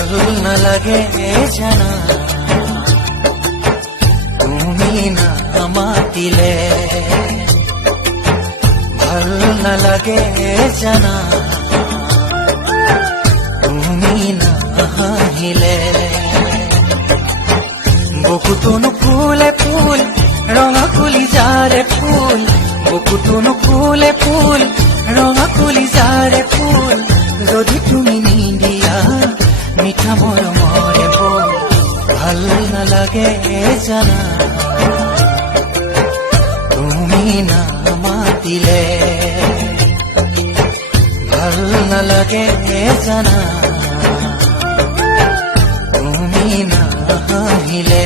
ভাল নালাগে জানা তুমি নামাতিলে ভাল নালাগে জানা তুমি নাহাহিলে বুকুটো নুফুলে ফুল ৰঙা কলিজাৰে ফুল বুকুটো নুফুলে ফুল ৰঙা কলিজাৰে ফুল যদি তুমি নিদিয়া মিঠা মৰমৰে বল ভাল নালাগে জানা তুমি নামাতিলে ভাল নালাগে জানা তুমি নাহাহিলে